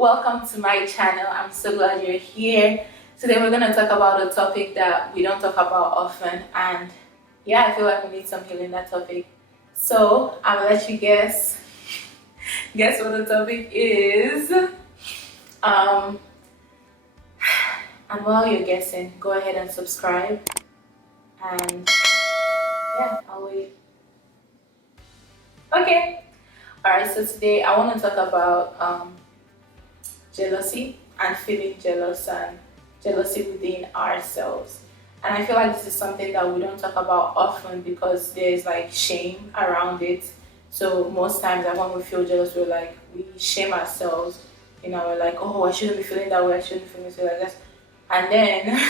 welcome to my channel. I'm so glad you're here. Today we're going to talk about a topic that we don't talk about often, and yeah, I feel like we need some healing in that topic. So I'm gonna let you guess what the topic is. And while you're guessing, go ahead and subscribe, and yeah, I'll wait. Okay. Alright, so today I want to talk about jealousy and feeling jealous and jealousy within ourselves. And I feel like this is something that we don't talk about often because there's like shame around it. So most times that when we feel jealous, we shame ourselves. We're like, oh, I shouldn't be feeling that way, I shouldn't be feeling like this. And then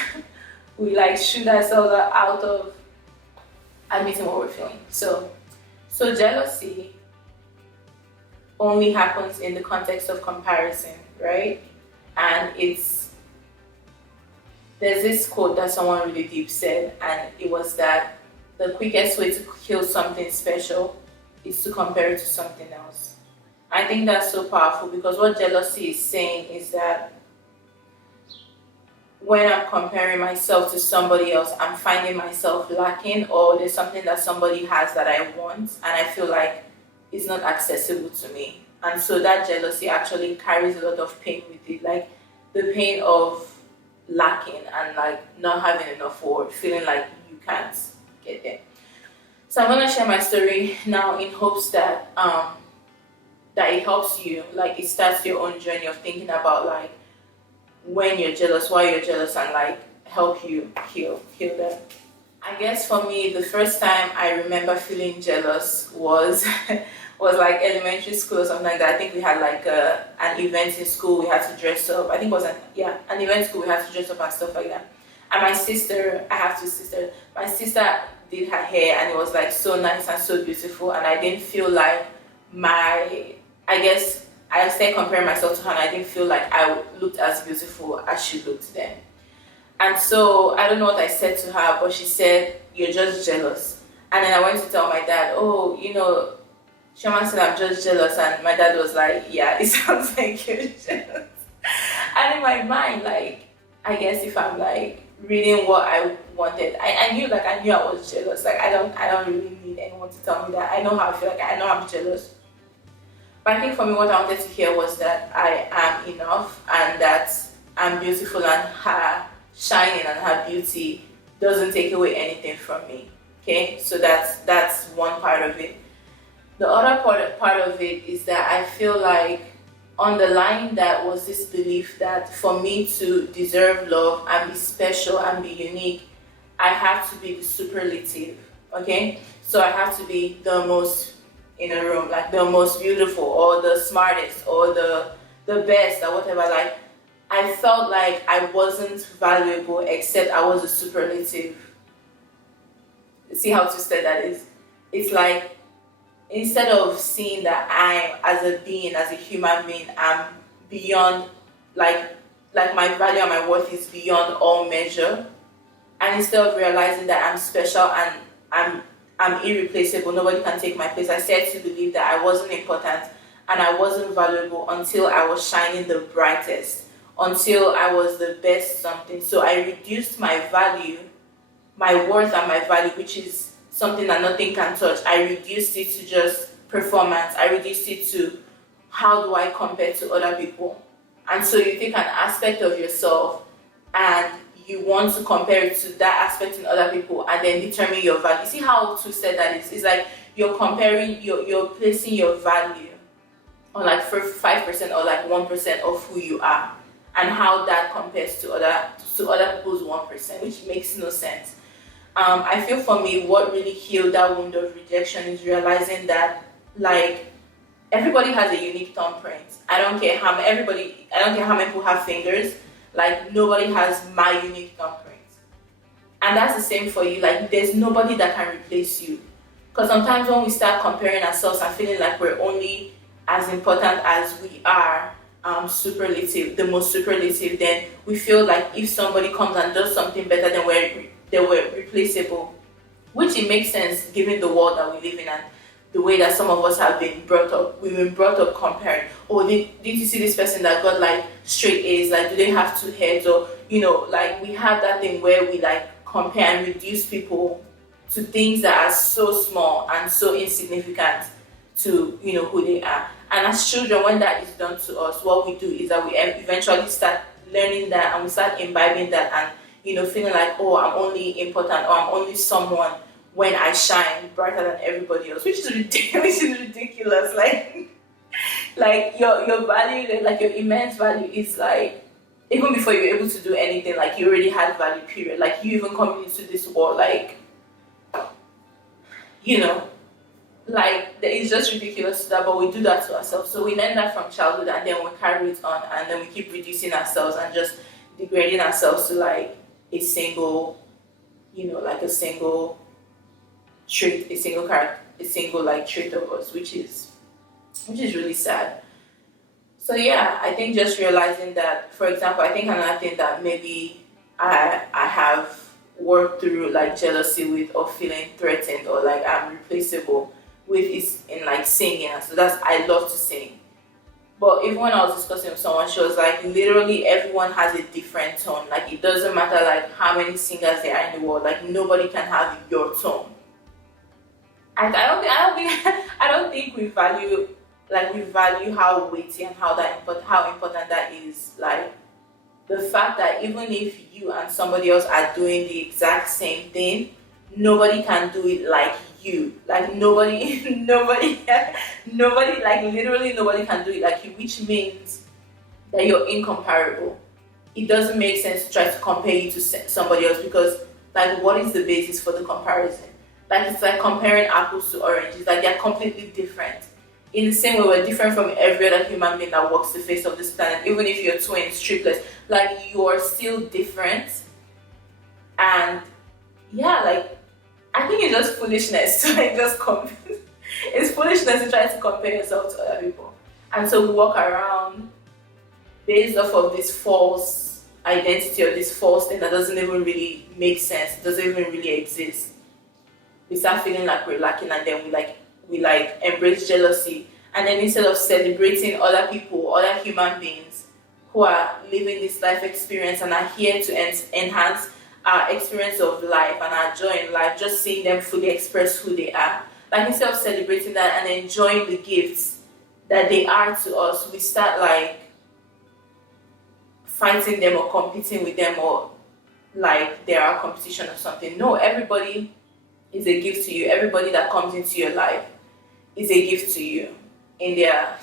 we like shoot ourselves out of admitting what we're feeling. So jealousy only happens in the context of comparison, right? And there's this quote that someone really deep said, and it was that the quickest way to kill something special is to compare it to something else. I think that's so powerful because what jealousy is saying is that when I'm comparing myself to somebody else, I'm finding myself lacking, or there's something that somebody has that I want and I feel like it's not accessible to me. And so that jealousy actually carries a lot of pain with it, like the pain of lacking and like not having enough, or feeling like you can't get there. So I'm gonna share my story now in hopes that that it helps you, like it starts your own journey of thinking about like when you're jealous, why you're jealous, and like help you heal them. I guess for me, the first time I remember feeling jealous was like elementary school or something like that. I think we had like an event in school. We had to dress up. I think it was an event school. We had to dress up and stuff like that. And my sister, I have two sisters. My sister did her hair and it was like so nice and so beautiful. And I didn't feel like I started comparing myself to her, and I didn't feel like I looked as beautiful as she looked then. And so I don't know what I said to her, but she said, "You're just jealous." And then I went to tell my dad, "Oh, Shaman said I'm just jealous," and my dad was like, "Yeah, it sounds like you're jealous." And in my mind, like, I guess if I'm like reading what I wanted, I knew I was jealous. Like I don't really need anyone to tell me that. I know how I feel. Like I know I'm jealous. But I think for me, what I wanted to hear was that I am enough and that I'm beautiful, and her shining and her beauty doesn't take away anything from me. Okay, so that's one part of it. The other part of it is that I feel like underlying that was this belief that for me to deserve love and be special and be unique, I have to be the superlative. Okay, so I have to be the most in a room, like the most beautiful or the smartest or the best or whatever. Like I felt like I wasn't valuable except I was a superlative. See how twisted that is? It's like instead of seeing that I as a being, as a human being, I'm beyond, like my value and my worth is beyond all measure, and instead of realizing that I'm special and I'm irreplaceable, nobody can take my place, I started to believe that I wasn't important and I wasn't valuable until I was shining the brightest, until I was the best something. So I reduced my value, my worth and my value, which is something that nothing can touch. I reduced it to just performance. I reduced it to how do I compare to other people. And so you take an aspect of yourself and you want to compare it to that aspect in other people and then determine your value. See how twisted that is? It's like you're comparing, you're placing your value on like 5% or like 1% of who you are, and how that compares to other people's 1%, which makes no sense. I feel for me, what really healed that wound of rejection is realizing that like everybody has a unique thumbprint. I don't care how many people have fingers. Like nobody has my unique thumbprint, and that's the same for you. Like there's nobody that can replace you, because sometimes when we start comparing ourselves and feeling like we're only as important as we are superlative, the most superlative, then we feel like if somebody comes and does something better, then we're replaceable, which it makes sense given the world that we live in and the way that some of us have been brought up. We've been brought up comparing. Oh, did you see this person that got like straight A's? Like, do they have two heads? Or, like we have that thing where we like compare and reduce people to things that are so small and so insignificant to, who they are. And as children, when that is done to us, what we do is that we eventually start learning that, and we start imbibing that, and feeling like, oh, I'm only important, or I'm only someone when I shine brighter than everybody else, which is ridiculous. Which is ridiculous. Like your value, like your immense value is like, even before you're able to do anything, like you already had value. Period. Like you even coming into this world, like like it's just ridiculous to that, but we do that to ourselves. So we learn that from childhood, and then we carry it on, and then we keep reducing ourselves and just degrading ourselves to like a single, like a single trait, a single character, a single like trait of us, which is really sad. So yeah, I think just realizing that, for example, I think another thing that maybe I have worked through, like jealousy with, or feeling threatened, or like I'm replaceable with, is in like singing. So that's, I love to sing. But even when I was discussing with someone, she was like, literally everyone has a different tone. Like it doesn't matter like how many singers there are in the world. Like nobody can have your tone. And I don't think we value how weighty and how important that is. Like the fact that even if you and somebody else are doing the exact same thing, nobody can do it like you. Like nobody, nobody, like literally nobody can do it like you, which means that you're incomparable. It doesn't make sense to try to compare you to somebody else, because like what is the basis for the comparison? Like it's like comparing apples to oranges. Like they're completely different. In the same way, we're different from every other human being that walks the face of this planet. Even if you're twins, triplets, like you are still different. And yeah, like I think it's just foolishness to like just compare. It's foolishness to try to compare yourself to other people. And so we walk around based off of this false identity, or this false thing that doesn't even really make sense, doesn't even really exist. We start feeling like we're lacking, and then we embrace jealousy. And then instead of celebrating other people, other human beings who are living this life experience and are here to enhance our experience of life and our joy in life, just seeing them fully express who they are. Like instead of celebrating that and enjoying the gifts that they are to us, we start like fighting them or competing with them, or like they are a competition or something. No, everybody is a gift to you. Everybody that comes into your life is a gift to you in their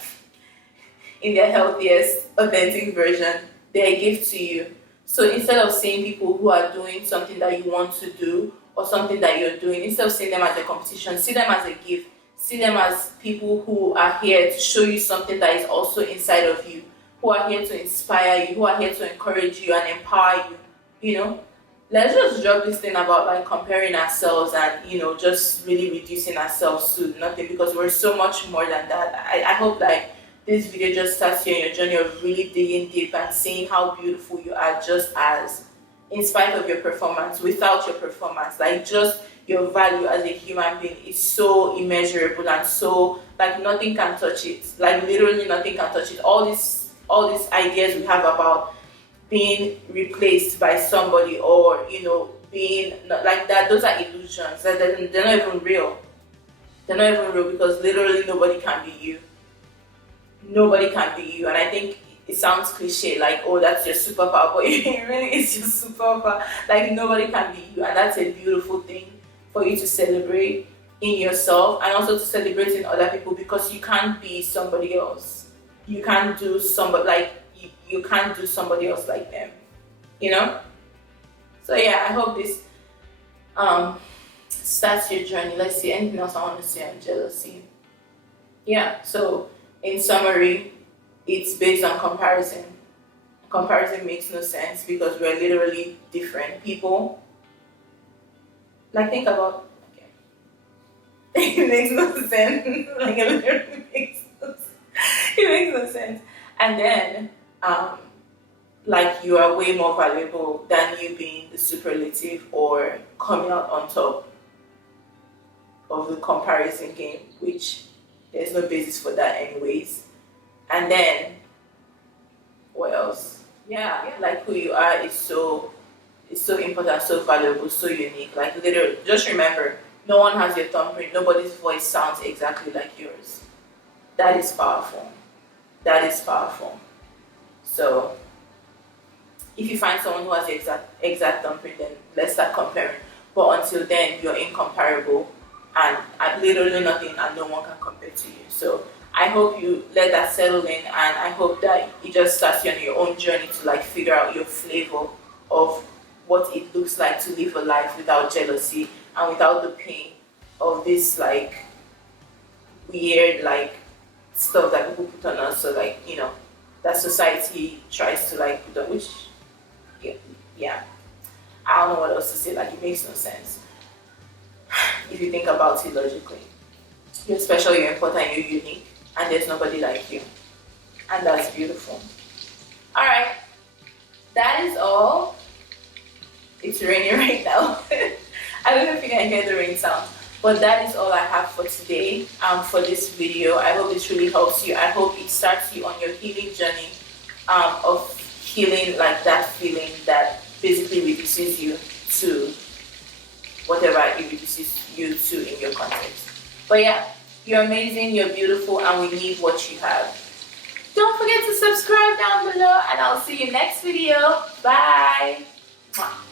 healthiest, authentic version. They're a gift to you. So instead of seeing people who are doing something that you want to do, or something that you're doing, instead of seeing them as a competition, see them as a gift. See them as people who are here to show you something that is also inside of you, who are here to inspire you, who are here to encourage you and empower you. Let's just drop this thing about like comparing ourselves and just really reducing ourselves to nothing, because we're so much more than that. I hope like this video just starts you on your journey of really digging deep and seeing how beautiful you are, just as, in spite of your performance, without your performance, like just your value as a human being is so immeasurable, and so like nothing can touch it. Like literally nothing can touch it. All these ideas we have about being replaced by somebody, or being like that, those are illusions. They're not even real. They're not even real, because literally nobody can be you. Nobody can be you. And I think it sounds cliche, like, oh, that's your superpower, but it really is your superpower. Like nobody can be you, and that's a beautiful thing for you to celebrate in yourself, and also to celebrate in other people, because you can't be somebody else. You can't do somebody like you can't do somebody else like them, So yeah, I hope this starts your journey. Let's see, anything else I want to say on jealousy? Yeah, so in summary, it's based on comparison. Comparison makes no sense, because we're literally different people. Like think about, okay. It makes no sense. Like it literally makes no sense. It makes no sense. And then like you are way more valuable than you being the superlative or coming out on top. of the comparison game, which there's no basis for that anyways. And then what else? Yeah, like who you are is so important, so valuable, so unique. Like literally, just remember, no one has your thumbprint. Nobody's voice sounds exactly like yours. That is powerful. That is powerful. So if you find someone who has the exact thumbprint, then let's start comparing. But until then, you're incomparable, and literally nothing and no one can compare to you. So I hope you let that settle in, and I hope that it just starts you on your own journey to like figure out your flavor of what it looks like to live a life without jealousy and without the pain of this like weird like stuff that people put on us. So like, you know, that society tries to like put on, which yeah, I don't know what else to say. Like, it makes no sense if you think about it logically. You're special, you're important, you're unique, and there's nobody like you, and that's beautiful. All right, that is all. It's raining right now. I don't know if you can hear the rain sound, but that is all I have for today. For this video, I hope this really helps you. I hope it starts you on your healing journey, of healing like that feeling that basically reduces you to whatever it reduces you to in your context. But yeah, you're amazing, you're beautiful, and we need what you have. Don't forget to subscribe down below, and I'll see you next video. Bye. Mwah.